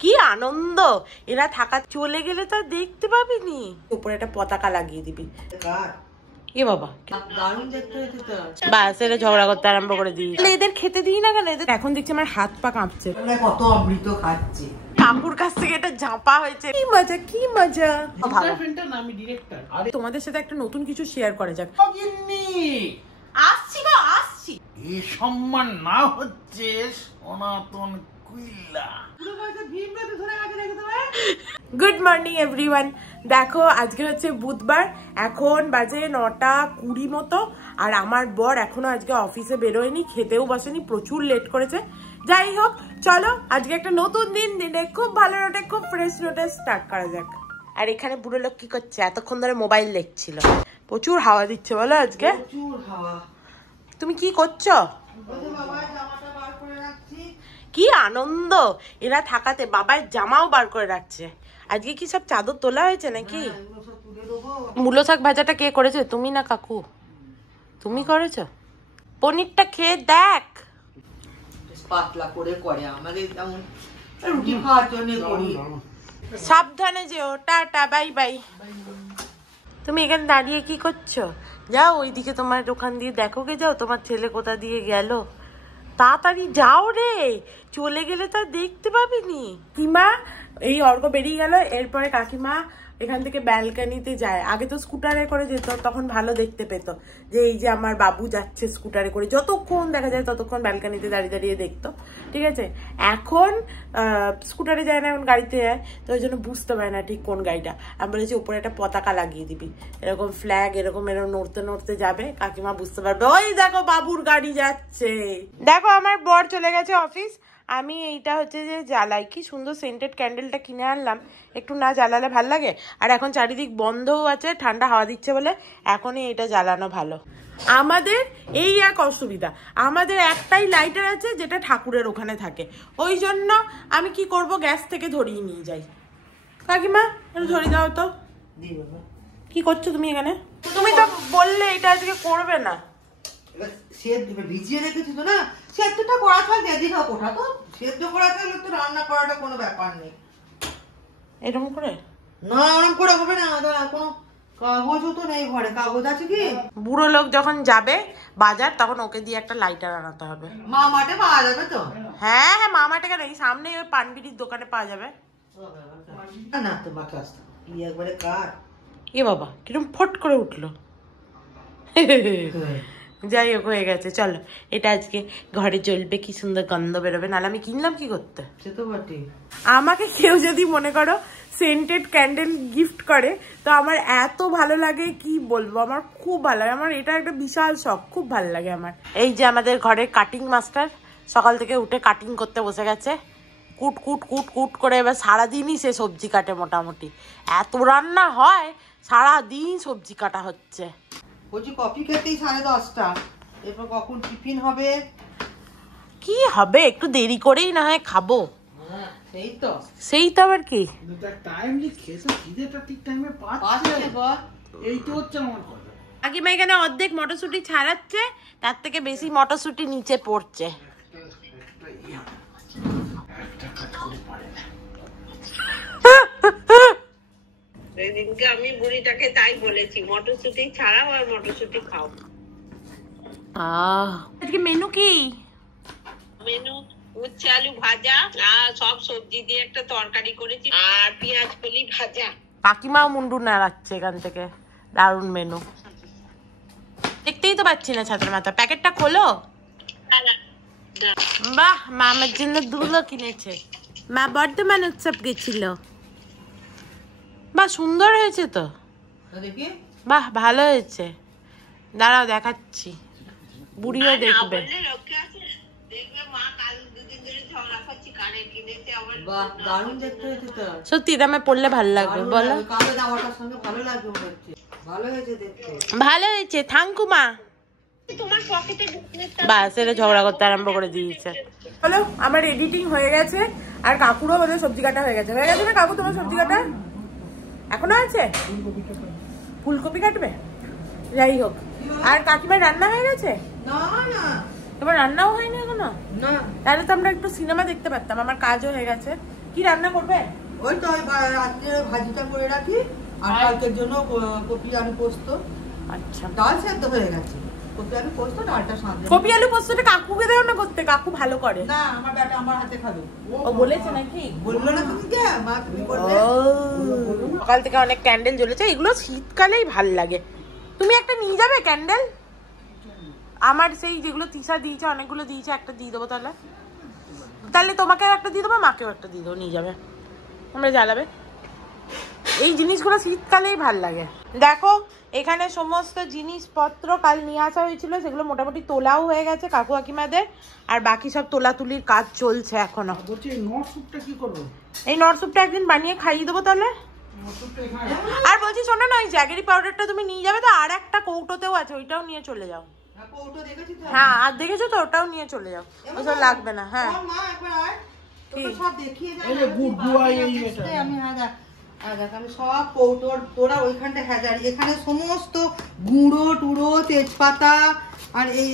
কি আনন্দ, এরা থাকা চলে গেলে তো দেখতে পাবিনি। উপরে একটা পতাকা লাগিয়ে দিবি। এ বাবা দারুণ দেখতে হয়েছে তো। বাস এরা ঝগড়া করতে আরম্ভ করে দিই। এদের খেতে দিই না কেন? এদের এখন দেখছি আমার হাত পা কাঁপছে। কত অমৃত খাচ্ছে। ঠাকুর কাছ থেকে এটা ঝাঁপা হয়েছে। কি মজা, কি মজা। আমি ডিরেক্টর। তোমাদের সাথে একটা নতুন কিছু শেয়ার করা যাক। আসছি গো, আসছি। এই সম্মান না হচ্ছে সনাতন কুইল্লা। Good morning everyone. দেখো আজকে হচ্ছে বুধবার, এখন বাজে 9:20 মতো। আর আমার বর এখনো আজকে অফিসে বেরোয়নি, খেতেও বসেনি, প্রচুর লেট করেছে। যাই হোক চলো আজকে একটা নতুন দিনে খুব ভালো নোটে, খুব ফ্রেশ নোটে স্টার্ট করা যাক। আর এখানে বুড়ো লোক কি করছে? এতক্ষণ ধরে মোবাইল দেখছিল। প্রচুর হাওয়া দিচ্ছে বলো আজকে। প্রচুর হাওয়া। তুমি কি করছো? কি আনন্দ, এরা থাকাতে বাবার জামাও বার করে রাখছে। আজকে কি সব চাদর তোলা হয়েছে নাকি? মূলো শাক ভাজাটা কে করেছে, তুমি না কাকু? তুমি করেছো? পনিরটা খেয়ে দেখ। পাতলা করে করে, আমাদের যেমন রুটি খাওয়ার জন্য করি। সাবধানে যেও, টাটা, বাই বাই। তুমি এখানে দাঁড়িয়ে কি করছো? যাও ওইদিকে, তোমার ওখান দিয়ে দেখো গে, যাও তোমার ছেলে কোথা দিয়ে গেল। তাড়াতাড়ি যাও রে, চলে গেলে তা দেখতে পাবিনি। কিমা এই অর্ঘ বেরিয়ে গেল, এরপরে কাকিমা এখান থেকে ব্যালকানিতে যায়। আগে তো স্কুটারে করে যেত, তখন ভালো দেখতে পেত যে এই যে আমার বাবু যাচ্ছে স্কুটারে করে, যতক্ষণ দেখা যায় ততক্ষণ ব্যালকানিতে দাঁড়িয়ে দাঁড়িয়ে দেখতো, ঠিক আছে। এখন স্কুটারে যায় না, এখন গাড়িতে যায়, তো ওই জন্য বুঝতে পারে না ঠিক কোন গাড়িটা। আমি বলেছি উপরে একটা পতাকা লাগিয়ে দিবি, এরকম ফ্ল্যাগ, এরকম এরকম নড়তে নড়তে যাবে, কাকিমা বুঝতে পারবে ওই দেখো বাবুর গাড়ি যাচ্ছে। দেখো আমার বর চলে গেছে অফিস, আমি এইটা হচ্ছে যে জ্বালাই। কি সুন্দর সেন্টেড ক্যান্ডেলটা কিনে আনলাম, একটু না জ্বালালে ভাল লাগে। আর এখন চারিদিক বন্ধও আছে, ঠান্ডা হাওয়া দিচ্ছে বলে এখনই এটা জ্বালানো ভালো। আমাদের এই এক অসুবিধা, আমাদের একটাই লাইটার আছে যেটা ঠাকুরের ওখানে থাকে, ওই জন্য আমি কি করব, গ্যাস থেকে ধরিয়ে নিয়ে যাই। কাকিমা একটু ধরিয়ে দাও তো। কি করছো তুমি এখানে? তুমি তো বললে এটা আজকে করবে না। ভিজিয়ে রেখেছি তো না, সেদ্ধটা করা থাকে দিঘা কোঠা, তো সেদ্ধ করা থাকলে তো রান্না করাটা কোনো ব্যাপার নেই। এরকম করে না, ওরকম করে হবে না, কোনো কাগজও তো নেই ঘরে। কাগজ আছে কি? বুড়ো লোক যখন যাবে বাজার, তখন ওকে দিয়ে একটা লাইটার আনাতে হবে। মা মাঠে পাওয়া যাবে তো? হ্যাঁ হ্যাঁ, মা মাঠে কেন, এই সামনে ওই পানবিড়ির দোকানে পাওয়া যাবে। না তো মাকে আসতে একবারে কার। এ বাবা কিরকম ফট করে উঠলো। যাই হোক, হয়ে গেছে, চলো এটা আজকে ঘরে জ্বলবে, কি সুন্দর গন্ধ বেরোবে। নাহলে আমি কিনলাম কি করতে? সে তো বটে। আমাকে কেউ যদি মনে করো সেন্টেড ক্যান্ডেল গিফট করে, তো আমার এত ভালো লাগে কি বলবো, আমার খুব ভালো লাগে। আমার এটা একটা বিশাল শখ, খুব ভালো লাগে আমার। এই যে আমাদের ঘরের কাটিং মাস্টার সকাল থেকে উঠে কাটিং করতে বসে গেছে, কুট কুট কুট কুট করে। এবার সারাদিনই সে সবজি কাটে, মোটামুটি এত রান্না হয়, সারাদিন সবজি কাটা হচ্ছে। বলছি কফি খেতেই 10:30, এরপর কখন টিফিন হবে? কি হবে, একটু দেরি করেই না হয় খাবো। সেই তো আবার কি, কাকিমা এখানে অর্ধেক মটরশুটি ছাড়াচ্ছে, তার থেকে বেশি মটরশুটি নিচে পড়ছে। সেদিনকে আমি বুড়িটাকে তাই বলেছি, মটরশুটি ছাড়াও আর মটরশুটি খাও। আজকে মেনু কি? মেনু উচ্ছে আলু ভাজা আর সব সবজি দিয়ে একটা তরকারি করেছি, আর পেঁয়াজ কলি ভাজা। কাকিমাও মুন্ডু নাড়াচ্ছে এখান থেকে, দারুণ মেনু। দেখতেই তো পাচ্ছি না ছাত্র মাথা। প্যাকেটটা খোলো। বাহ, মা আমার জন্য দুলো কিনেছে। মা বর্ধমান উৎসব গেছিল। বাহ সুন্দর হয়েছে তো, বাহ ভালো হয়েছে। দাঁড়াও দেখাচ্ছি, বুড়িও দেখবে। সত্যি দামে পড়লে ভালো লাগবে বলো? ভালো হয়েছে, থ্যাংক ইউ মা। বাস এরা ঝগড়া করতে আরম্ভ করে দিয়েছে। হলো আমার এডিটিং হয়ে গেছে, আর কাকুরও বোধহয় সবজি কাটা হয়ে গেছে। হয়ে গেছে না কাকু তোমার সবজি কাটা? এখনো আছে? ফুলকপি কাটবে? যাই হোক, আর কাকিমার রান্না হয়ে গেছে? তোমার রান্নাও হয়নি এখনো? তাহলে তো আমরা একটু সিনেমা দেখতে পারতাম। আমার কাজও হয়ে গেছে, কি রান্না করবে? ওই তো রাত্রে ভাজিটা করে রাখি, আর কালকের জন্য কপি আলু পোস্ত। আচ্ছা, ডাল সেদ্ধ হয়ে গেছে, কপি আলু পোস্ত, ডালটা সাঁতরে। কপি আলু পোস্তটা কাকুকে দেও না করতে, কাকু ভালো করে। না, আমার বেটা আমার হাতে খাবে। ও বলেছে নাকি? বললো না তুমি কে মা তুমি করবে? সকাল থেকে অনেক ক্যান্ডেল জ্বলেছে, এগুলো শীতকালেই ভাল লাগে। তুমি একটা নিয়ে যাবে ক্যান্ডেল? আমার সেই যেগুলো তিশা দিয়েছে অনেকগুলো দিয়েছে, একটা দিয়ে দেবো। তাহলে তাহলে তোমাকেও একটা দিয়ে দেবো, মাকেও একটা দিয়ে দেবো, নিয়ে যাবে, আমরা জ্বালাবে। এই জিনিসগুলো শীতকালেই ভাল লাগে। দেখো এখানে সমস্ত জিনিসপত্র কাল নিয়ে আসা হয়েছিল, সেগুলো মোটামুটি তোলাও হয়ে গেছে কাকু কাকিমাদের, আর বাকি সব তোলাতুলির কাজ চলছে এখনো। বলছি এই নট স্যুপটা কি করবো? এই নট স্যুপটা একদিন বানিয়ে খাইয়ে দেবো তাহলে। আর বলছি শোনো না, ওই জ্যাগেরি পাউডারটা তুমি নিয়ে যাবে তো, আর একটা কৌটোতেও আছে, ওইটাও নিয়ে চলে যাও। হ্যাঁ, আর দেখেছো তো, ওটাও নিয়ে চলে যাও, ওসব লাগবে না। হ্যাঁ, সব কৌটোর তোরা ওইখানটা হ্যাজারি, এখানে সমস্ত গুঁড়ো টুড়ো তেজপাতা আর এই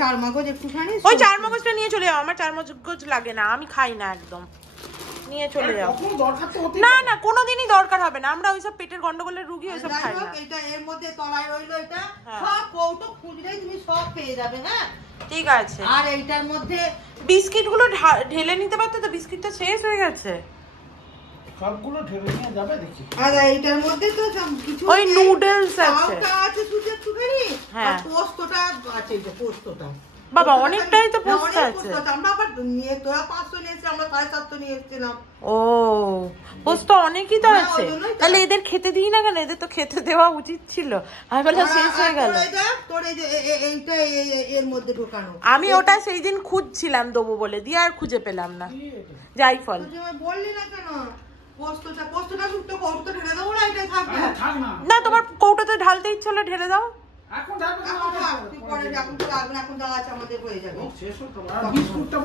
চার মগজ একটুখানি। ওই চার মগজটা নিয়ে চলে যাও, আমার চার মগজ লাগে না, আমি খাই না একদম। নিয়ে চলে যাও। না না, কোনোদিনই দরকার হবে না, আমরা ওইসব পেটের গন্ডগোলের রুগী ওইসব খাই না। এটা এর মধ্যে তলায় রইলো, এটা সব কৌটো খুঁজলেই তুমি সব পেয়ে যাবে। হ্যাঁ ঠিক আছে। আর এইটার মধ্যে বিস্কিট গুলো ঢেলে নিতে পারতো তো, বিস্কিটটা শেষ হয়ে গেছে। সবগুলো ঢেলে নিয়ে যাবে দেখি। আর এইটার মধ্যে তো কিছু ওই নুডলস আছে, চালটা আছে শুধু একটুখানি, হ্যাঁ, আর পোস্তটা আছে, এটা পোস্তটা। বাবা অনেকটাই তো পোস্ত আছে। আমরা আবার নিয়ে তোরা 500 নিয়েছি, আমরা 750 নিয়ে এসেছিলাম। ও পোস্ত অনেকই তো আছে, তাহলে এদের খেতে দিই না কেন? এদের তো খেতে দেওয়া উচিত ছিল। আমি বললাম শেষ হয়ে গেল। তোর এই যে এইটা এর মধ্যে ঢোকানো, আমি ওটা সেই দিন খুঁজছিলাম দেবো বলে, দিয়ে আর খুঁজে পেলাম না। যাই ফল, বললি না কেন? পোস্তটা শুক্তো কৌটো ঢেলে দেবো না, এটাই থাকবে। না তোমার কৌটোতে ঢালতে ইচ্ছে হলে ঢেলে দাও।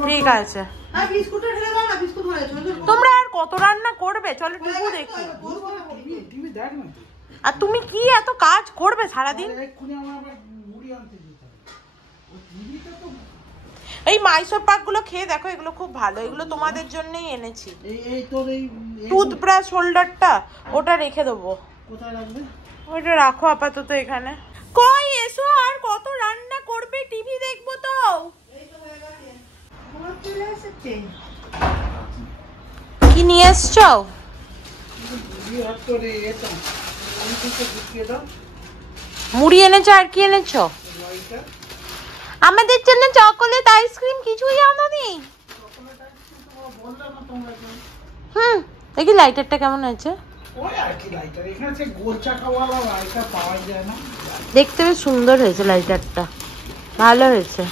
ঠিক আছে, তোমরা আর কত রান্না করবে? চলো টিভি দেখি। আর তুমি কি এত কাজ করবে সারাদিন? এই মাইসোর পাক গুলো খেয়ে দেখো, এগুলো খুব ভালো, এগুলো তোমাদের জন্যই এনেছি। টুথব্রাশ হোল্ডারটা ওটা রেখে দেবো। ওইটা রাখো আপাতত এখানে। কই এসো, আর কত রান্না করবে? টিভি দেখবো তো। কি নিয়ে এসছো? মুড়ি এনেছো, আর কি এনেছো? আমাদের জন্য চকোলেট আইসক্রিম কিছুই আনোনি? দেখি লাইটারটা কেমন আছে। দেখতে বেশ সুন্দর হয়েছে লাইটারটা, ভালো হয়েছে।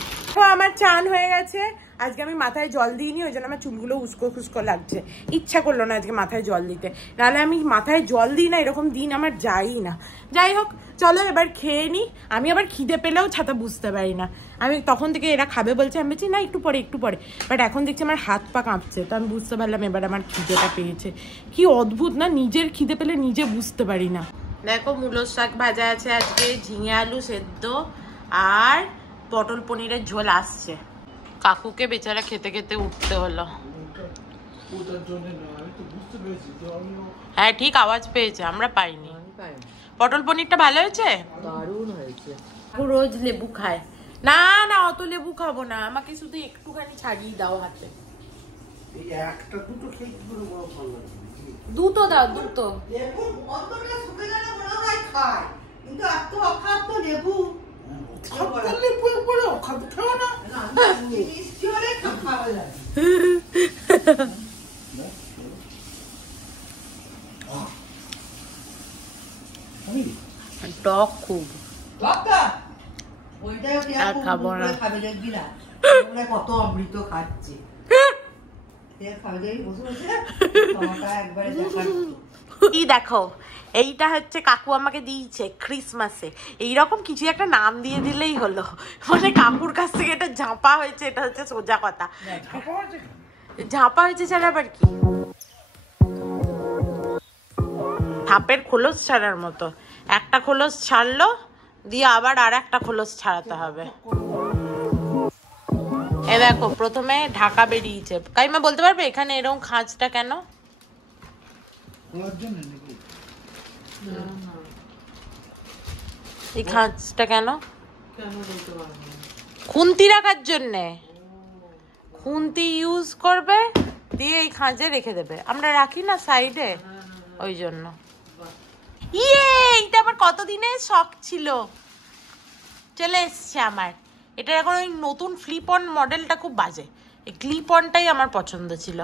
আমার চান হয়ে গেছে। আজকে আমি মাথায় জল দিইনি, ওই জন্য আমার চুলগুলো উস্কো খুস্কো লাগছে। ইচ্ছা করলো না আজকে মাথায় জল দিতে, নাহলে আমি মাথায় জল দিই না, এরকম দিন আমার যাই না। যাই হোক, চলো এবার খেয়ে নিই। আমি আবার খিদে পেলেও ছাতা বুঝতে পারি না। আমি তখন থেকে এরা খাবে বলছে, আমি বলছি না একটু পরে, বাট এখন দেখছি আমার হাত পা কাঁপছে, তো আমি বুঝতে পারলাম এবার আমার খিদেটা পেয়েছে। কি অদ্ভুত না, নিজের খিদে পেলে নিজে বুঝতে পারি না। দেখো মূলোর শাক ভাজা আছে আজকে, ঝিঙে আলু সেদ্ধ, আর পটল পনিরের ঝোল আসছে। কাকুকে বেচারা খেতে খেতে উঠতে হলো। হ্যাঁ ঠিক আওয়াজ পেয়েছে, আমরা পাইনি। পটল পনিরটা ভালো হয়েছে, দারুণ হয়েছে। রোজ লেবু খায় না? না অত লেবু খাবো না, আমাকে শুধু একটুখানি ছাড়িয়ে দাও হাতে। দুটো দাও, দুটো। কিন্তু এত অখাদ্য লেবু, টক খুব। খাবো না, কত অমৃত খাচ্ছে। কি দেখো, এইটা হচ্ছে কাকু আমাকে দিয়েছে ক্রিসমাসে। এইরকম কিছু একটা নাম দিয়ে দিলেই হলো, মানে কাকুর কাছ থেকে এটা ঝাঁপা হয়েছে, এটা হচ্ছে সোজা কথা। ঝাঁপা হয়েছে ছাড়া আবার কি, সাপের খোলস ছাড়ার মতো। একটা খোলস ছাড়লো, দিয়ে আবার আর একটা খোলস ছাড়াতে হবে। এ দেখো প্রথমে ঢাকা বেরিয়েছে। কাকিমা বলতে পারবে এখানে এরকম খাঁজটা কেন? খোলার জন্য নাকি? এই খাঁজটা কেন? কেন বলতে পারবো না। খুন্তি রাখার জন্যে। খুন্তি ইউজ করবে, দিয়ে এই খাঁজে রেখে দেবে। আমরা রাখি না সাইডে, ওই জন্য। ইয়ে, এইটা আমার কতদিনের শখ ছিল, চলে এসছে আমার। এটা এখন ওই নতুন ফ্লিপ অন মডেলটা খুব বাজে, এই ক্লিপ অনটাই আমার পছন্দ ছিল।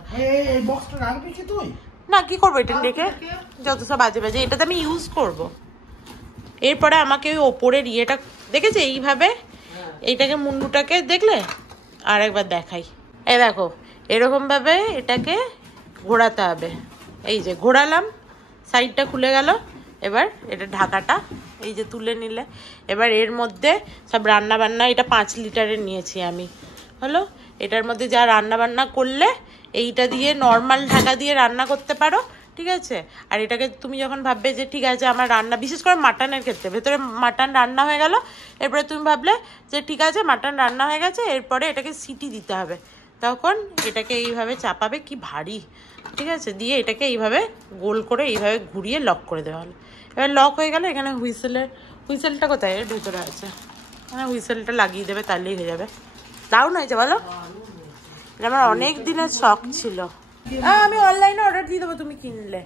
এই বক্সটা রাখবি কি তুই? না, কি করবো এটা রেখে, যত সব বাজে বাজে, এটাতে আমি ইউজ করব। এরপরে আমাকে ওই ওপরের ইয়েটা দেখেছে এইভাবে, এইটাকে মুন্ডুটাকে দেখলে আর একবার দেখাই। এই দেখো এরকমভাবে এটাকে ঘোরাতে হবে। এই যে ঘোরালাম, সাইডটা খুলে গেল। এবার এটা ঢাকাটা এই যে তুলে নিলে, এবার এর মধ্যে সব রান্না বান্না, এটা 5 লিটারের নিয়েছি আমি, হলো। এটার মধ্যে যা রান্না বান্না করলে এইটা দিয়ে নর্মাল ঢাকা দিয়ে রান্না করতে পারো, ঠিক আছে। আর এটাকে তুমি যখন ভাববে যে ঠিক আছে আমার রান্না, বিশেষ করে মাটনের ক্ষেত্রে, ভেতরে মাটন রান্না হয়ে গেল, এরপরে তুমি ভাবলে যে ঠিক আছে মাটন রান্না হয়ে গেছে, এরপরে এটাকে সিটি দিতে হবে, তখন এটাকে এইভাবে চাপাবে, কি ভারী, ঠিক আছে, দিয়ে এটাকে এইভাবে গোল করে এইভাবে ঘুরিয়ে লক করে দেওয়া হলো। এবার লক হয়ে গেল। এখানে হুইসেলটা কোথায়? এর ভেতরে আছে, হ্যাঁ হুইসেলটা লাগিয়ে দেবে, তাহলেই হয়ে যাবে। দারুণ হয়েছে বলো, এটা আমার অনেক দিনের শখ ছিল। আমি অনলাইনে অর্ডার দিয়ে দেবো তুমি কিনলে।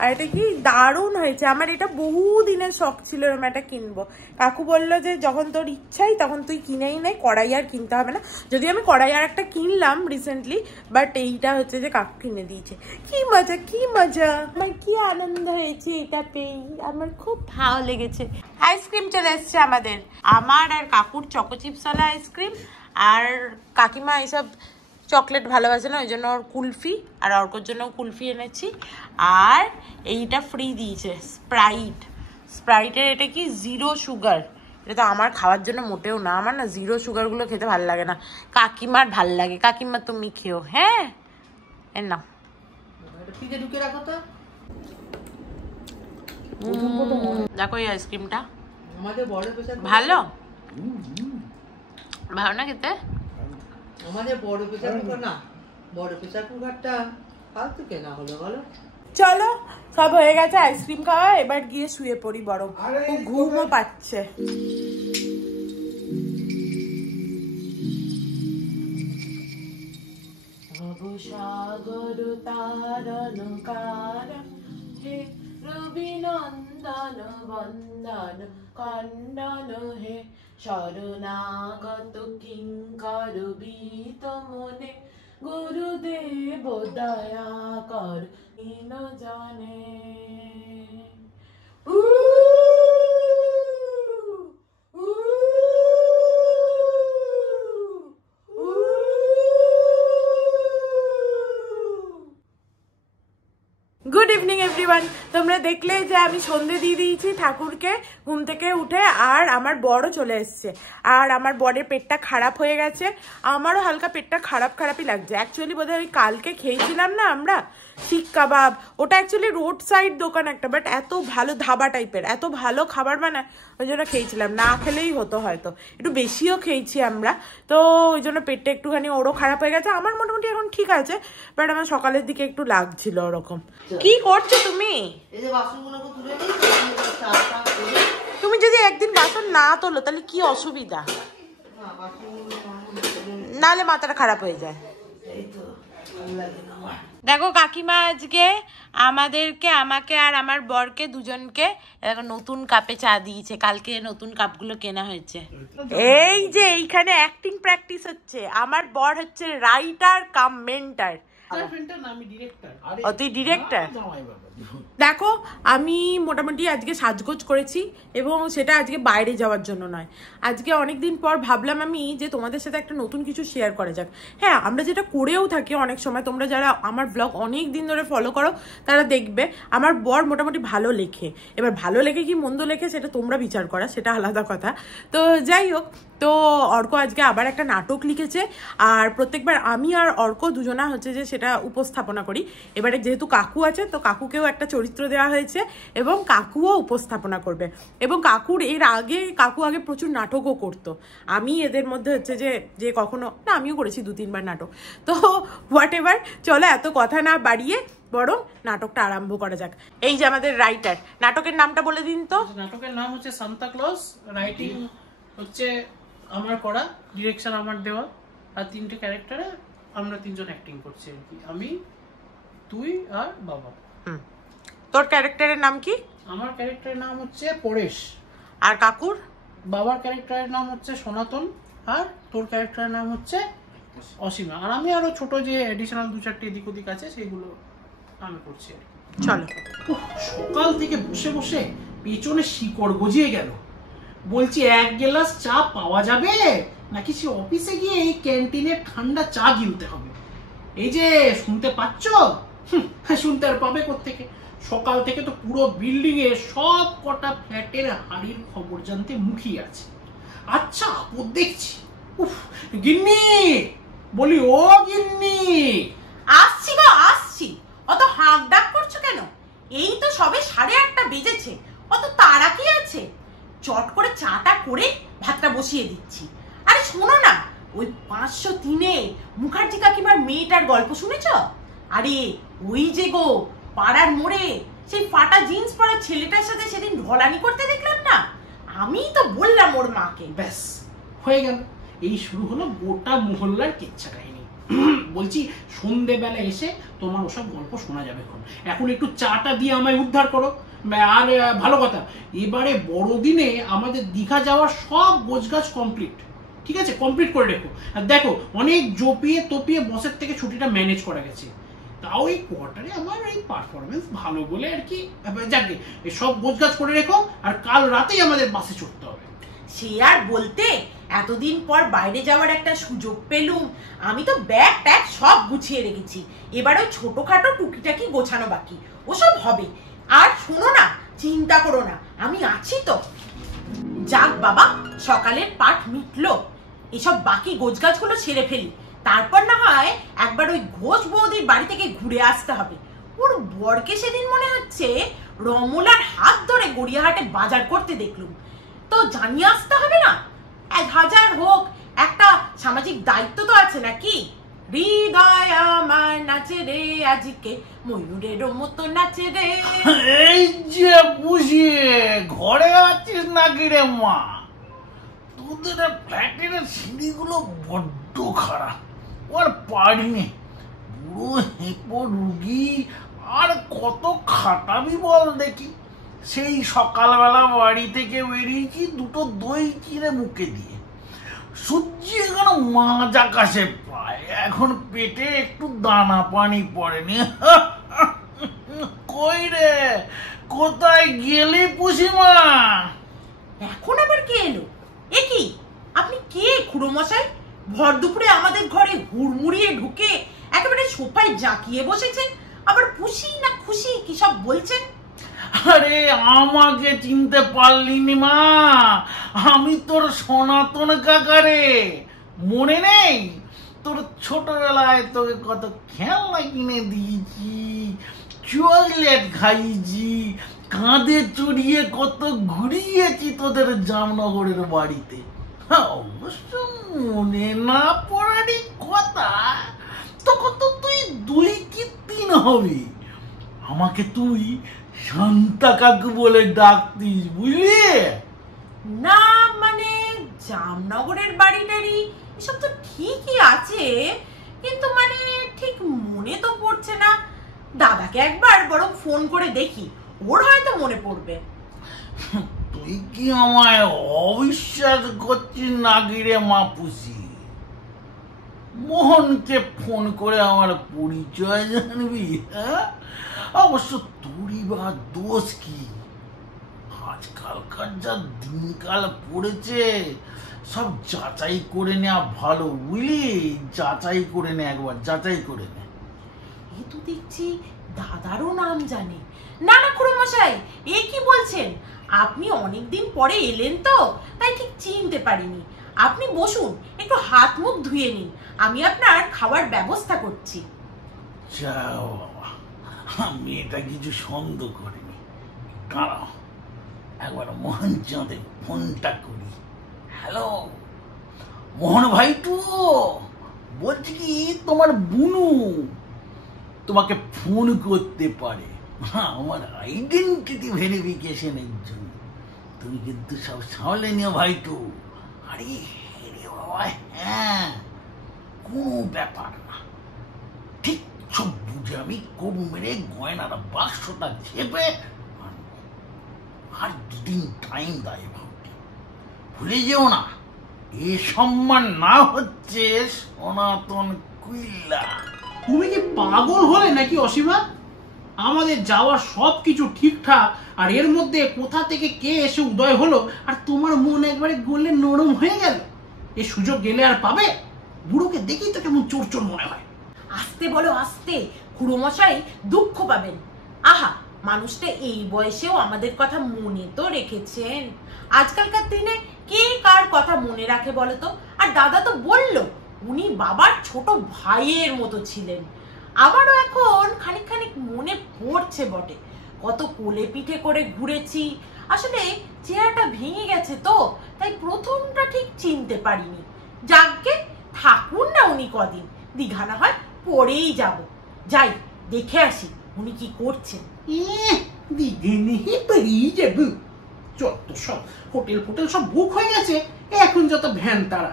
আর এটা কি দারুণ হয়েছে, আমার এটা বহু দিনের শখ ছিল এরকম একটা কিনবো। কাকু বললো যে যখন তোর ইচ্ছাই তখন তুই কিনেই নেই, কড়াই আর কিনতে হবে না। যদি আমি কড়াই আর একটা কিনলাম রিসেন্টলি, বাট এইটা হচ্ছে যে কাকু কিনে দিয়েছে। কি মজা, কি মজা, আমার কি আনন্দ হয়েছে এটা পেয়ে, আমার খুব ভালো লেগেছে। আইসক্রিম চলে এসছে আমাদের, আমার আর কাকুর চকো চিপসওয়ালা আইসক্রিম। আর কাকিমা এইসব চকলেট ভালোবাসে না, ওই জন্য ওর কুলফি, আর অর্কর জন্য কুলফি এনেছি। আর এইটা ফ্রি দিয়েছে স্প্রাইটের, এটা কি 0 সুগার। এটা তো আমার খাওয়ার জন্য মোটেও না, আমার না 0 সুগারগুলো খেতে ভালো লাগে না, কাকিমার ভাল লাগে। কাকিমা তুমি খেও, হ্যাঁ এর নাও। ঢুকে রাখো তো। দেখো এই আইসক্রিমটা আমাদের বড় পেশা ভালো, ভালো না খেতে? আমাদের বড় পেশা কুকার না, বড় পেশা কুকারটা ফালতু কেনা হলো বলো। চলো সব হয়ে গেছে আইসক্রিম খাওয়া, এবার গিয়ে শুয়ে পড়ি, বরং খুব ঘুমও পাচ্ছে। সাগর তারণ কারণ হে রবি নন্দন বন্দন খণ্ডন হে শরণাগত কিঙ্কর বিত মনে গুরুদেব দয়া কর হীন জানে। Good evening everyone. তোমরা দেখলে যে আমি সন্ধে দিয়ে দিয়েছি ঠাকুরকে ঘুম থেকে উঠে, আর আমার বড়ও চলে এসছে। আর আমার বরের পেটটা খারাপ হয়ে গেছে, আমারও হালকা পেটটা খারাপই লাগছে। অ্যাকচুয়ালি বোধহয় ওই কালকে খেয়েছিলাম না আমরা শিক কাবাব, ওটা অ্যাকচুয়ালি রোড সাইড দোকান একটা, বাট এত ভালো ধাবা টাইপের, এত ভালো খাবার বানায়, ওই জন্য খেয়েছিলাম। না খেলেই হতো, হয়তো একটু বেশিও খেয়েছি আমরা, তো ওই জন্য পেটটা একটুখানি ওরও খারাপ হয়ে গেছে। আমার মোটামুটি এখন ঠিক আছে, বাট আমার সকালের দিকে একটু লাগছিল ওরকম। কি করছো তুমি? এই যে বাসনগুলোকে তুলে নিই, তুমি যদি একদিন বাসন না তোলো তাহলে কি অসুবিধা? নাহলে মাথাটা খারাপ হয়ে যায়। দেখো কাকিমা আজকে আমাকে আর আমার বরকে দুজনকে দেখো নতুন কাপে চা দিয়েছে, কালকে নতুন কাপগুলো কেনা হয়েছে। এই যে এইখানে অ্যাক্টিং প্র্যাকটিস হচ্ছে, আমার বর হচ্ছে রাইটার কাম মেন্টার। তুই ডিরেক্টর? দেখো আমি মোটামুটি আজকে সাজগোজ করেছি, এবং সেটা আজকে বাইরে যাওয়ার জন্য নয়। আজকে অনেকদিন পর ভাবলাম আমি যে তোমাদের সাথে একটা নতুন কিছু শেয়ার করা যাক। হ্যাঁ, আমরা যেটা করেও থাকি অনেক সময়, তোমরা যারা আমার ব্লগ অনেক দিন ধরে ফলো করো তারা দেখবে আমার বর মোটামুটি ভালো লেখে। এবার ভালো লেখে কি মন্দ লেখে সেটা তোমরা বিচার করা, সেটা আলাদা কথা। তো যাই হোক, তো অর্ক আজকে আবার একটা নাটক লিখেছে, আর প্রত্যেকবার আমি আর অর্ক দুজনা হচ্ছে যে সেটা উপস্থাপনা করি। এবারে যেহেতু কাকু আছে তো কাকুকেও একটা চরিত্র দেওয়া হয়েছে এবং কাকুও উপস্থাপনা করবে। এবং কাকুর এর আগে কাকু আগে প্রচুর নাটকও করতো। আমি এদের মধ্যে হচ্ছে যে কখনো না, আমিও করেছি 2-3 বার নাটক। তো হোয়াট এভার, চলো এত কথা না বাড়িয়ে বরং নাটকটা আরম্ভ করা যাক। এই যে আমাদের রাইটার, নাটকের নামটা বলে দিন তো। নাটকের নাম হচ্ছে সান্তা ক্লজ, রাইটিং হচ্ছে আমার করা, ডিরেকশন আমার দেওয়া, আর 3টে ক্যারেক্টারে আমরা 3জন অ্যাক্টিং করছি আর কি, আমি, তুই আর বাবা। তোর ক্যারেক্টারের নাম কি? আমার ক্যারেক্টারের নাম হচ্ছে পরেশ। আর কাকুর? বাবার ক্যারেক্টারের নাম হচ্ছে সনাতন, আর তোর ক্যারেক্টারের নাম হচ্ছে অসীমা। আর আমি আরো ছোট যে এডিশনাল 2-4টে এদিক ওদিক আছে সেগুলো আমি করছি আর কি। চলো। সকাল থেকে বসে বসে পেছনে শিকড় গজিয়ে গেল। বলছি 1 গ্লাস চা পাওয়া যাবে নাকি সে অফিসে গিয়ে এই ক্যান্টিনে ঠান্ডা চা গিলতে হবে? এই যে শুনতে পাচ্ছ? শুনতে আর পাবে কোত্থেকে? সকাল থেকে তো পুরো বিল্ডিং এ সব কটা ফ্ল্যাটের হাড়ির খবর জানতে মুখিয়ে আছে। আচ্ছা আপদ দেখছি। উফ, গিন্নি বলি, ও গিন্নি। আসছি গো আসছি। অত হাঁক ডাক করছো কেন? এই তো সবে 8:30 বেজেছে, অত তাড়া কি আছে? চট করে চাটা করে ভাতটা বসিয়ে দিচ্ছি। আরে শোনো না, ওই 503-এ মুখার্জি কাকিমার মেয়েটার গল্প শুনেছ? আরে ওই যে গো পাড়ার মোড়ে সেই ফাটা জিন্স পরা ছেলেটার সাথে সেদিন ঢলানি করতে দেখলাম না, আমি তো বললাম ওর মাকে। ব্যাস হয়ে গেল, এই শুরু হলো গোটা মহল্লার কিচ্ছা কাহিনী। বলছি সন্ধেবেলা এসে তোমার ওসব গল্প শোনা যাবে। এখন একটু চাটা দিয়ে আমায় উদ্ধার করো। আর ভালো কথা, এবারে বড়দিনে আমাদের দীঘা যাওয়ার সব গোছগাছ কমপ্লিট, ঠিক আছে? কমপ্লিট করে রেখো। আর দেখো অনেক জপিয়ে তপিয়ে বসের থেকে ছুটিটা ম্যানেজ করা গেছে, তাও এই কোয়ার্টারে আমার এই পারফরমেন্স ভালো বলে আর কি। যাকে সব গোছগাছ করে রেখো, আর কাল রাতেই আমাদের বাসে চড়তে হবে। সে আর বলতে, এতদিন পর বাইরে যাওয়ার একটা সুযোগ পেলুম। আমি তো ব্যাগ ট্যাগ সব গুছিয়ে রেখেছি, এবার ওই ছোটখাটো টুকিটাকি গোছানো বাকি, ওসব হবে। আর শোনো না, চিন্তা করো না, আমি আছি তো। যাক বাবা, সকালের পাঠ মিটলো, এসব বাকি গোছগাছগুলো সেরে ফেলি, তারপর না হয় একবার ওই ঘোষ বৌদির বাড়ি থেকে ঘুরে আসতে হবে। ওর বরকে সেদিন মনে হচ্ছে রমলার হাত ধরে গড়িয়াহাটে বাজার করতে দেখলুম, তো জানিয়ে আসতে হবে না? 1000 হোক, একটা সামাজিক দায়িত্ব তো আছে নাকি? হৃদয় আমার নাচে রে আজকে, ময়ূরের মতো নাচে রে। এই যে বুঝিয়ে ঘরে আছিস নাকি রে মা? তোদের ফ্ল্যাটের সিঁড়িগুলো বড্ড খারাপ, আর পারিনি। বুড়ো হেঁপো রুগী, আর কত খাটাবি বল দেখি। সেই সকালবেলা বাড়ি থেকে বেরিয়েছি 2টো দই চিড়ে মুখে দিয়ে, সূর্য এখন মাঝ আকাশে প্রায়, এখন পেটে একটু দানা পানি পড়েনি। কই রে, কোথায় গেলি পুষিমা? এখন আবার কে এলো? এ কি, আপনি কে খুড়ো মশাই? ভর দুপুরে আমাদের ঘরে হুড়মুড়িয়ে ঢুকে একেবারে সোফায় জাঁকিয়ে বসেছেন, আবার খুশি না খুশি কি সব বলছেন। আরে আমাকে চিনতে পারলি নি মা? আমি তোর সনাতন কাকারে, মনে নেই? তোর ছোটবেলায় তোকে কত খেলনা কিনে দিয়েছি, চকলেট খাইছি, কাঁধে চড়িয়ে কত ঘুরিয়েছি তোদের জামনগরের বাড়িতে। অবশ্য মনে না পড়ারই কথা, তখন তো তুই 2 কি 3 হবি। আমাকে তুই শান্তা কাকু বলে ডাকতিস, বুঝলি? না মানে জামনগরের বাড়ি টাড়ি এসব তো ঠিকই আছে, কিন্তু মানে ঠিক মনে তো পড়ছে না। দাদাকে একবার বরং ফোন করে দেখি, ওর হয়তো মনে পড়বে। তুই কি আমায় অবিশ্বাস করছিস নাকি রে মা পুষি? মোহনকে ফোন করে আমার পরিচয় জানবি? হ্যাঁ, অবশ্য তোরই বা দোষ কি? আজকালকার যা দিনকাল পড়েছে, সব যাচাই করে নেওয়া ভালো, বুঝলি? যাচাই করে নে, একবার যাচাই করে নে। এ তো দেখছি দাদারও নাম জানে। না না খুড়ো মশাই, এ কি বলছেন? আপনি অনেকদিন পরে এলেন তো, তাই ঠিক চিনতে পারিনি। আপনি বসুন, একটু হাত মুখ ধুয়ে নিন, আমি আপনার খাবার ব্যবস্থা করছি। যাও বাবা। মেয়েটা কিছু সন্দেহ করেনি। দাঁড়াও, একবার মোহন চাঁদে ফোনটা করি। হ্যালো মোহন ভাইটু, বলছি কি তোমার বুনু তোমাকে ফোন করতে পারে আমার আইডেন্টিটি ভেরিফিকেশনের জন্য। তুমি কিন্তু সব সামলে নিও ভাইটু। আরে রে বাবা, হ্যাঁ কোনো ব্যাপার না, ঠিক সব বুঝে আমি কোপ মেরে গয়নার বাক্সটা ঝেপে আনবো। আর 2 দিন টাইম দেয় ভাবটি, ভুলে যেও না এ সম্মান না হচ্ছে সনাতন কুইল্লা। তুমি কি পাগল হলে নাকি অসীমা? আমাদের যাওয়ার সব কিছু ঠিকঠাক, আর এর মধ্যে কোথা থেকে কে এসে উদয় হলো আর তোমার মন একবারে গলে নরম হয়ে গেল। এ সুযোগ গেলে আর পাবে? বুড়োকে দেখি তো কেমন চোর চোর মনে হয়। আস্তে বলো আস্তে, খুড়োমশাই দুঃখ পাবেন। আহা, মানুষটা এই বয়সেও আমাদের কথা মনে তো রেখেছেন। আজকালকার দিনে কে কার কথা মনে রাখে বলো তো? আর দাদা তো বলল উনি বাবার ছোট ভাইয়ের মতো ছিলেন। আমারও এখন খানিক খানিক মনে পড়ছে বটে, কত কোলে পিঠে করে ঘুরেছি। আসলে চেহারাটা ভেঙে গেছে তো, তাই প্রথমটা ঠিক চিনতে পারিনি। যাকগে, থাকুন না উনি কদিন, দীঘা না হয় পরেই যাব। যাই দেখে আসি উনি কি করছেন। দিদি নেই বেরিয়ে যাবো। যত সব হোটেল ফোটেল সব বুক হয়ে গেছে, এখন যত ভ্যান তারা।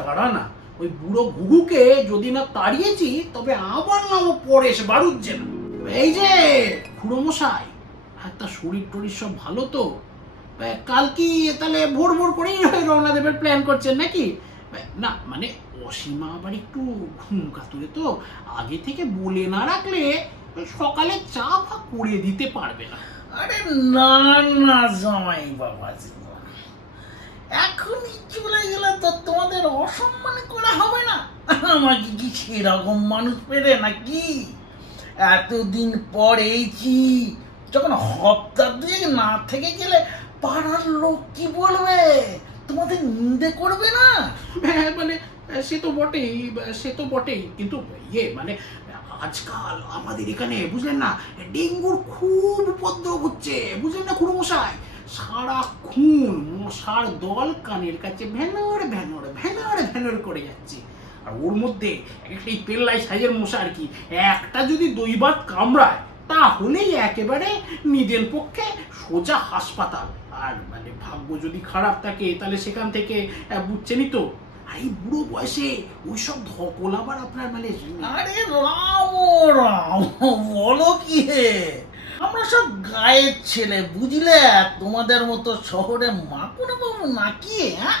দাঁড়া না, ওই বুড়ো ঘুঘুকে যদি না তাড়িয়েছি তবে আবার নামও পরে এসে বাড়ুচ্ছে না। এই যে খুড়ো মশাই, একটা শরীর টরির সব ভালো তো? কাল কি তাহলে ভোর ভোর করেই রওনা দেবের প্ল্যান করছেন নাকি? না মানে অসীমা আবার একটু ঘুম কাতুরে তো, আগে থেকে বলে না রাখলে সকালে চা ফা করে দিতে পারবে না। আরে না না জামাই বাবা, এখনই চলে গেলে তো তোমাদের অসম্মান করা হবে না। আমাকে কি সেরকম মানুষ পেলে নাকি? এতদিন পর এইছি, যখন হপ্তা 2 না থেকে গেলে পাড়ার লোক কি বলবে? তোমাদের নিন্দে করবে না? মানে সে তো বটেই, কিন্তু ইয়ে মানে আজকাল আমাদের এখানে বুঝলেন না ডেঙ্গুর খুব উপদ্রব হচ্ছে, বুঝলেন না খুড়ো মশাই? সারাক্ষণ মশার দল কানের কাছে ভ্যানর ভ্যানর ভ্যানর ভ্যানর করে যাচ্ছে। আর ওর মধ্যে একটা পেল্লাই সাইজের মশা আর কি, একটা যদি দৈবাত কামড়ায় তাহলেই একেবারে নিদেন পক্ষে সোজা হাসপাতাল। আর মানে ভাগ্য যদি খারাপ থাকে তাহলে সেখান থেকে বুঝছেনই তো। আর এই বুড়ো বয়সে ওইসব ধকল আবার আপনার মানে। আরে রাম রাম, বলো কি হে, আমরা সব গায়ের ছেলে বুঝলে, তোমাদের মতো শহরে মাকুনা বাবু নাকি? হ্যাঁ,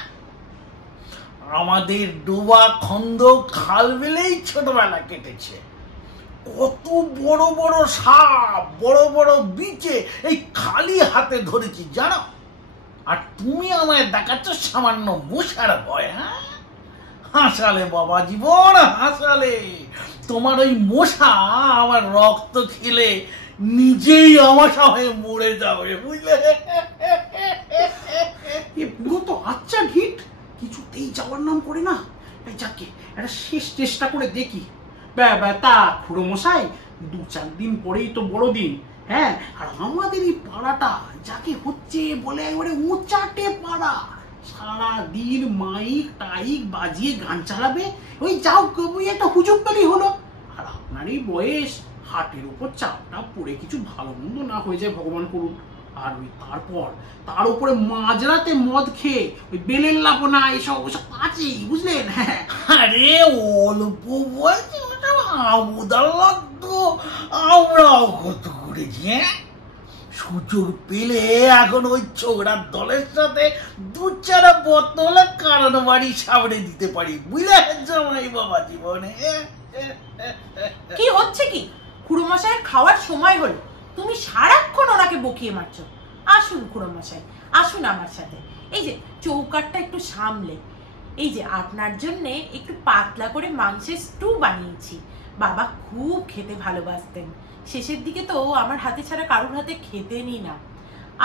আমাদের ডোবা খন্দ খাল বেলেই ছোটবেলা কেটেছে। কত বড় বড় সাপ, বড় বড় বিচে এই খালি হাতে ধরেছি জানো। আর তুমি আমায় দেখাচ্ছ সামান্য মশার ভয়? হ্যাঁ, হাসালে বাবা জীবন, হাসালে। তোমার ওই মশা আমার রক্ত খেলে নিজেই আমাশা হয়ে মরে যাবে, বুঝলে? এ পুরো তো আচ্ছা ঢিট, কিছুতেই যাওয়ার নাম করে না। যাকে একটা শেষ চেষ্টা করে দেখি। তা খুড়ো মশাই, 2-4 দিন পরেই তো বড়দিন। হ্যাঁ, আর আমাদের এই পাড়াটা যাকে হচ্ছে বলে এবারে উঁচাটে পাড়া, সারাদিন মাইক টাইক বাজিয়ে গান চালাবে। ওই যাও কবি একটা হুজুগ পেলেই হলো। আর আপনার এই বয়স, হাটের উপর চাপটা পড়ে কিছু ভালো মন্দ না হয়ে যায় ভগবান করুন। আর ওই তার উপরে মাঝরাতে মদ খেয়ে ওই বেলের লাপনা এসব আছেই, বুঝলেন? আরে অল্প বয়সে ওটা আমোদার লাগতো, আমরাও কত করেছি। সুযোগ পেলে এখন ওই ছোকরার দলের সাথে 2-4 বোতল কারণ বাড়ি সামনে দিতে পারি, বুঝলে জামাই বাবা জীবনে। কি হচ্ছে কি? খুড়োমশাইয়ের খাওয়ার সময় হলো, তুমি সারাক্ষণ ওনাকে বকিয়ে মারছো। আসুন খুড়োমশাই, আসুন আমার সাথে। এই যে চৌকাঠটা একটু সামলে, এই যে আপনার জন্য একটু পাতলা করে মাংসের স্টু বানিয়েছি। বাবা খুব খেতে ভালোবাসতেন, শেষের দিকে তো আমার হাতে ছাড়া কারোর হাতে খেতেনই না।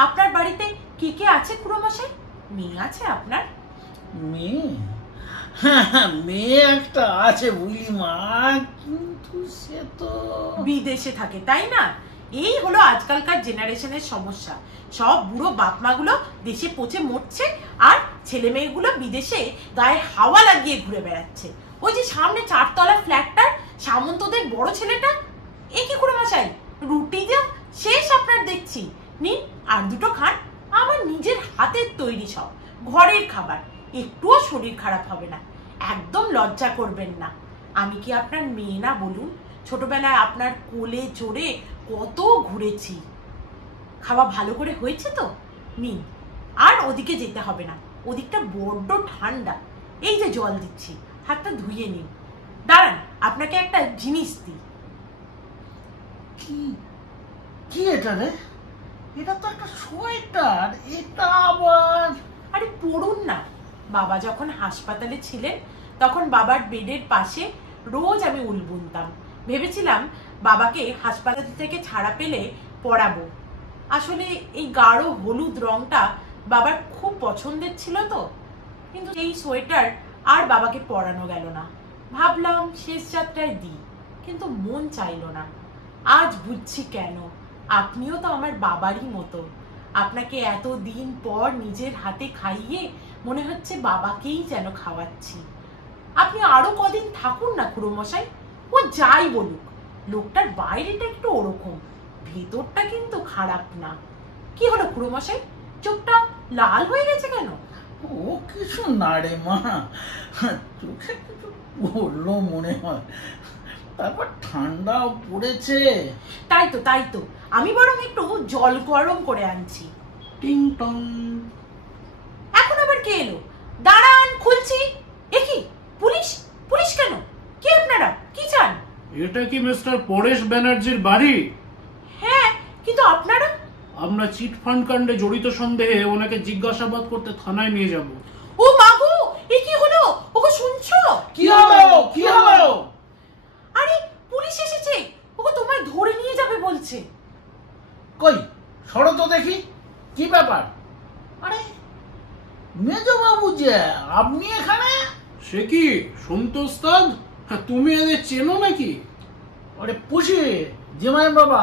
আপনার বাড়িতে কে কে আছে খুড়োমশাই? মেয়ে আছে আপনার? মেয়ে? হ্যাঁ, মেয়ে একটা আছে বুঝলি মা, কিন্তু সে তো বিদেশে থাকে, তাই না? এই হলো আজকালকার জেনারেশনের সমস্যা। সব বুড়ো বাপ মাগুলো দেশে পচে মরছে, আর ছেলে মেয়েগুলো বিদেশে গায়ে হাওয়া লাগিয়ে ঘুরে বেড়াচ্ছে। ওই যে সামনে 4 তলা ফ্ল্যাটটার সামন্তদের বড় ছেলেটা, এ কি করে মশাই, রুটি যা শেষ আপনার দেখছি। নিন আর দুটো খান, আমার নিজের হাতের তৈরি, সব ঘরের খাবার, একটুও শরীর খারাপ হবে না। একদম লজ্জা করবেন না। আমি কি আপনার মেয়ে না বলুন? ছোটবেলায় আপনার কোলে চড়ে কত ঘুরেছি। খাওয়া ভালো করে হয়েছে তো? নিন, আর ওদিকে যেতে হবে না, ওদিকটা বড্ড ঠান্ডা। এই যে জল দিচ্ছি, হাতটা ধুয়ে নিন। দাঁড়ান, আপনাকে একটা জিনিস দিই। কি কি এটা রে? এটা তো একটা সোয়েটার, এটা আবার আরে পড়ুন না। বাবা যখন হাসপাতালে ছিলেন তখন বাবার বেডের পাশে রোজ আমি উল বুনতাম। ভেবেছিলাম বাবাকে হাসপাতাল থেকে ছাড়া পেলে পরাবো। আসলে এই গাঢ় হলুদ রংটা বাবার খুব পছন্দের ছিল তো, কিন্তু এই সোয়েটার আর বাবাকে পরানো গেল না। ভাবলাম শেষ যাত্রায় দিই, কিন্তু মন চাইলো না। আজ বুঝছি কেন। আপনিও তো আমার বাবারই মতো। আপনাকে এতদিন পর নিজের হাতে খাইয়ে মনে হচ্ছে বাবাকেই যেন খাওয়াচ্ছি। আপনি আরো কদিন থাকুন না খুড়োমশাই। ও যাই বলুক, লোকটার বাইরেটা একটু ওরকম, ভেতরটা কিন্তু খারাপ না। কি হলো খুড়োমশাই, চোখটা লাল হয়ে গেছে কেন? ও কিছু না রে মা, চোখে কিছু পড়লো মনে হয়, তারপর ঠান্ডাও পড়েছে। তাই তো আমি বরং একটু জল গরম করে আনছি। টিং টং। এখন আবার কে এলো? দাঁড়ান, খুলছি। এ কি, পুলিশ? পুলিশ কেন? কে আপনারা? কি চান? এটা কি মিস্টার পরেশ ব্যানার্জির বাড়ি? হ্যাঁ, কিন্তু আপনারা? আমরা চিট ফান্ড কাণ্ডে জড়িত সন্দেহে ওনাকে জিজ্ঞাসাবাদ করতে থানায় নিয়ে যাব। ও মাগো, এ কি হলো? ওগো শুনছো? কি হলো? কি হলো? আরে পুলিশ এসেছে, ওগো তোমায় ধরে নিয়ে যাবে বলছে। কই সরো তো দেখি, কি ব্যাপার? আরে মেজবাবু যে, আপনি এখানে? সে কি সন্তোস্তাদ, তুমি এদের চেনো নাকি? আরে পুষি জামাই বাবা,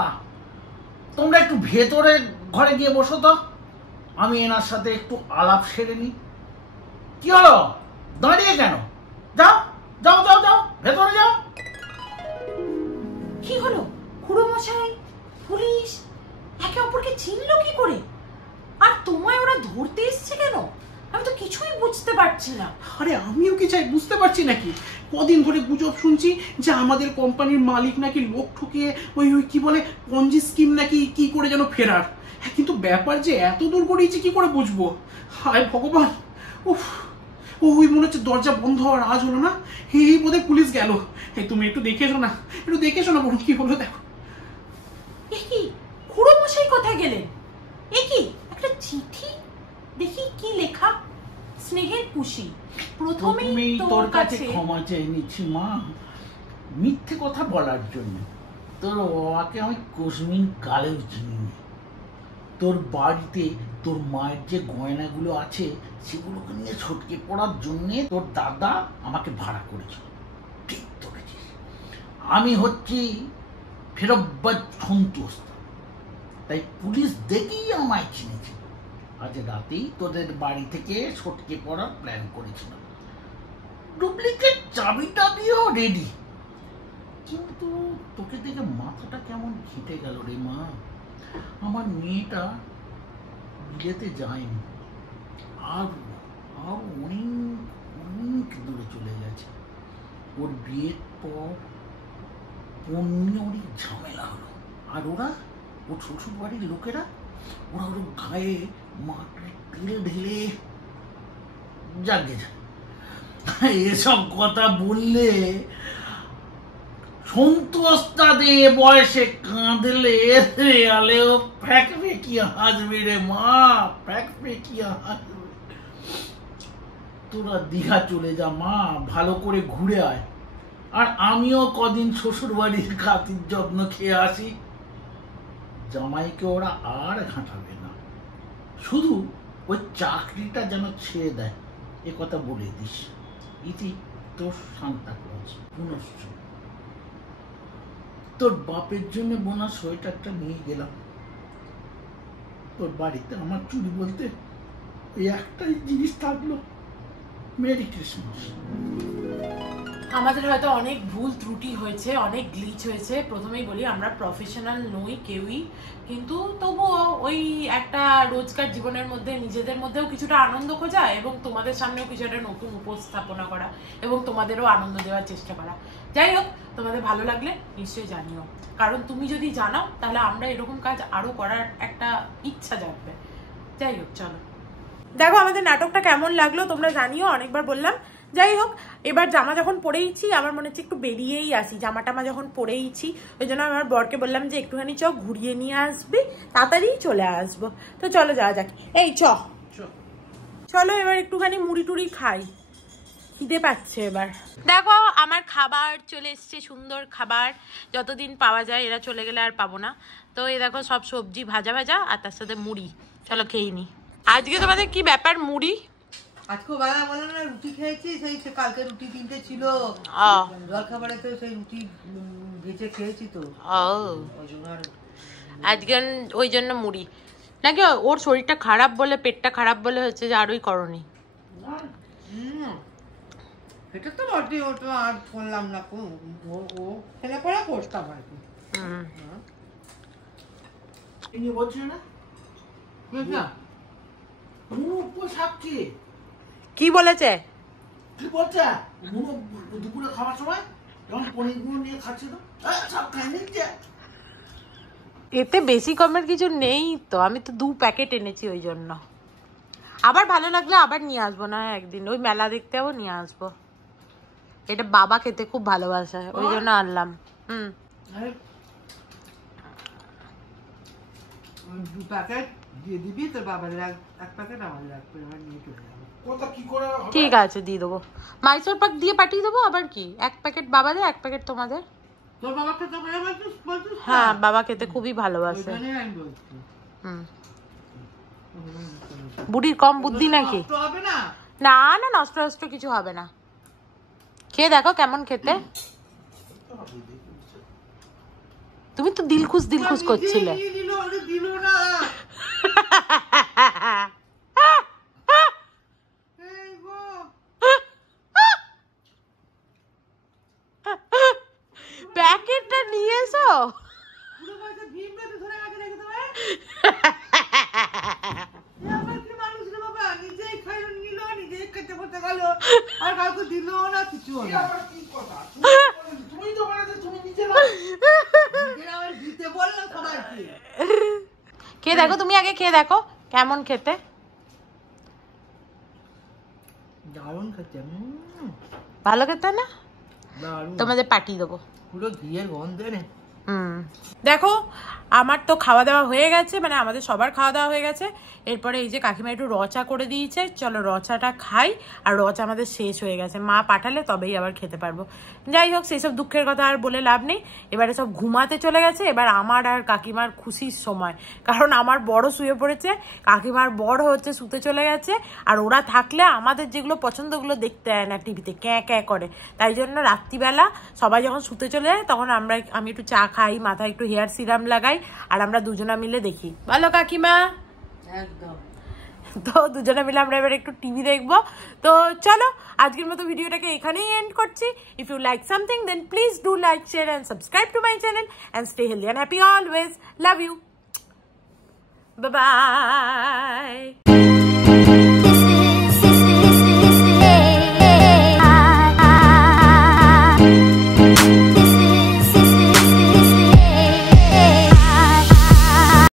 তোমরা একটু ভেতরে ঘরে গিয়ে বসো তো, আমি এনার সাথে একটু আলাপ সেরে নি। কি হলো, দাঁড়িয়ে কেন? যাও যাও যাও যাও, ভেতরে যাও। কি হলো খুড়োমশাই? পুলিশ একে অপরকে চিনলো কি করে? আর তোমায় ওরা ধরতে এসছে কেন? আমি তো কিছুই বুঝতে পারছি না। আরে আমিও কি চাই বুঝতে পারছি নাকি। কদিন ধরে গুজব শুনছি যে আমাদের কোম্পানির মালিক নাকি লোক ঠকিয়ে ওই কি বলে পঞ্জি স্কিম নাকি কি করে যেন ফেরার। হ্যাঁ, কিন্তু ব্যাপার যে এত দূর করেছি কি করে বুঝবো? হায় ভগবান, উফ, ওই মনে হচ্ছে দরজা বন্ধ হওয়ার আওয়াজ হলো না, এই বোধহয় পুলিশ গেল। তুমি একটু দেখে এসো না, একটু দেখে এসো না বলুন কি হলো দেখো। এ কি, খুড়োমশাই কোথায় গেলেন? এ কি, একটা চিঠি দেখি, কি লেখা? স্নেহের পুষি, প্রথমেই তোর কাছে ক্ষমা চেয়ে নিচ্ছি মা, মিথ্যে কথা বলার জন্য। তোর বাবাকে আমি কোশমিন কালেও চিনি। তোর বাড়িতে তোর মায়ের যে গয়নাগুলো আছে সেগুলোকে নিয়ে ছটকে পড়ার জন্যে তোর দাদা আমাকে ভাড়া করেছিল। ঠিক ধরেছিস, আমি হচ্ছি ফেরব্বাজ সন্তোষ, তাই পুলিশ দেখেই আমায় চিনেছে। আজ রাতেই তোদের বাড়ি থেকে ছটকে পড়ার প্ল্যান করেছিল। ডুপ্লিকেট চাবিটা দিয়েও রেডি, কিন্তু তোকে দেখে মাথাটা কেমন ঘেঁটে গেল রে মা। আমার মেয়েটা বিয়েতে যায়নি, আর অনেক অনেক দূরে চলে গেছে। ওর বিয়ের পর অনেক ঝামেলা হলো, আর ওর শ্বশুর বাড়ির লোকেরা ওর গায়ে মাটির তেল ঢেলে জাগে যায়। এসব কথা বললে সন্তোষটাদে বয়সে কাঁদলে দেয়ালেও ফ্যাকবে কি হাসবে রে মা, ফ্যাকবে কি হাসবে। তোরা দীঘা চলে যা মা, ভালো করে ঘুরে আয়, আর আমিও কদিন শ্বশুর বাড়ির খাতির যত্ন খেয়ে আসি। জামাইকে ওরা আর ঘাঁটাবে না, শুধু ওই চাকরিটা যেন ছেড়ে দেয়, এ কথা বলে দিস। ইতি তোর সান্তা ক্লজ পুনশ্চ তোর বাপের জন্য বোনা সোয়েটারটা নিয়ে গেলাম। তোর বাড়িতে আমার চুরি বলতে এই একটাই জিনিস থাকলো, মেরি ক্রিসমাস। আমাদের হয়তো অনেক ভুল ত্রুটি হয়েছে, অনেক গ্লিচ হয়েছে। প্রথমেই বলি আমরা প্রফেশনাল নই কেউই, কিন্তু তবুও ওই একটা রোজকার জীবনের মধ্যে নিজেদের মধ্যেও কিছুটা আনন্দ খোঁজা এবং তোমাদের সামনেও কিছু একটা নতুন উপস্থাপনা করা এবং তোমাদেরও আনন্দ দেওয়ার চেষ্টা করা। যাই হোক, তোমাদের ভালো লাগলে নিশ্চয়ই জানিও, কারণ তুমি যদি জানাও তাহলে আমরা এরকম কাজ আরো করার একটা ইচ্ছা জাগবে। যাই হোক, চলো দেখো আমাদের নাটকটা কেমন লাগলো তোমরা জানিও, অনেকবার বললাম। যাই হোক, এবার জামা যখন পরেইছি আমার মনে হচ্ছে একটু বেরিয়েই আসি, জামাটামা যখন পরেইছি ওই জন্য আমার বরকে বললাম যে একটুখানি চ ঘুরিয়ে নিয়ে আসবি, তাড়াতাড়ি চলে আসবো। তো চলো যাওয়া যাক। এই চলো এবার একটুখানি মুড়ি টুড়ি খাই, খিদে পাচ্ছে এবার। দেখো আমার খাবার চলে এসছে, সুন্দর খাবার, যতদিন পাওয়া যায়, এরা চলে গেলে আর পাবো না। তো এই দেখো সব সবজি ভাজা ভাজা আর তার সাথে মুড়ি, চলো খেয়ে নি। আজকে তোমাদের কি ব্যাপার মুড়ি? আজকে বেলা বলো না রুটি খেয়েছি, সেই কালকে রুটি 3টে ছিল জল খাবারে, তো সেই রুটি ভেজে খেয়েছি তো আজকে ওই জন্য মুড়ি। নাকি ওর শরীরটা খারাপ বলে, পেটটা খারাপ বলে হচ্ছে যে আরোই করনি। এটা তো বটে, ওটা আর করলাম না, ও খেলে পরে করতাম আর কি। বলছি না কি বলেছে? কি বলছে? দুপুরে খাওয়ার সময় যখন পনির গুঁড়ো নিয়ে খাচ্ছিল সব খাই নিচ্ছে। এতে বেশি কমের কিছু নেই তো, আমি তো 2 প্যাকেট এনেছি ওই জন্য। আবার ভালো লাগলে আবার নিয়ে আসবো না একদিন, ওই মেলা দেখতে যাবো, নিয়ে আসবো। এটা বাবা খেতে খুব ভালোবাসে ওই জন্য আনলাম। 2 প্যাকেট দিয়ে দিবি, তোর বাবার 1 প্যাকেট আমার লাগবে, এবার নিয়ে চলে যাবো। ঠিক আছে, দিয়ে দেবো। মাইসোর পাক দিয়ে পাঠিয়ে দেবো। আবার কি, 1 প্যাকেট বাবাদের 1 প্যাকেট তোমাদের। তোর বাবা খেতে ভালো বলছিস? হ্যাঁ, বাবা খেতে খুবই ভালোবাসে। বুড়ির কম বুদ্ধি নাকি? না না, নষ্ট নষ্ট কিছু হবে না। খেয়ে দেখো কেমন খেতে। তুমি তো দিলখুশ দিলখুশ করছিলে। প্যাকেটটা নিয়ে এসো। খেয়ে দেখো, তুমি আগে খেয়ে দেখো কেমন খেতে। দারুণ খেতে, ভালো খেতে না? তোমাদের পাঠিয়ে দেবো। পুরো ঘিয়ের গন্ধে রে। দেখো আমার তো খাওয়া দাওয়া হয়ে গেছে, মানে আমাদের সবার খাওয়া দাওয়া হয়ে গেছে। এরপরে এই যে কাকিমা একটু রচা করে দিয়েছে, চলো রচাটা খাই। আর রচা আমাদের শেষ হয়ে গেছে, মা পাঠালে তবেই আবার খেতে পারবো। যাই হোক, সেই সব দুঃখের কথা আর বলে লাভ নেই। এবারে সব ঘুমাতে চলে গেছে। এবার আমার আর কাকিমার খুশির সময়, কারণ আমার বড় শুয়ে পড়েছে, কাকিমার বড় হচ্ছে শুতে চলে গেছে। আর ওরা থাকলে আমাদের যেগুলো পছন্দগুলো দেখতে হয় না টিভিতে, ক্যাঁ ক্যাঁ করে। তাই জন্য রাত্রিবেলা সবাই যখন শুতে চলে যায় তখন আমি একটু চা খাই, মাথায় একটু হেয়ার সিরাম লাগাই, আর আমরা দুজনা মিলে দেখি। বলো কাকিমা? একদম। তো দুজনে মিলে আমরা এবার একটু টিভি দেখবো। তো চলো আজকের মতো ভিডিওটাকে এখানেই এন্ড করছি। If you like something then please do like, share and subscribe to my channel and stay healthy and happy always. Love you, bye by.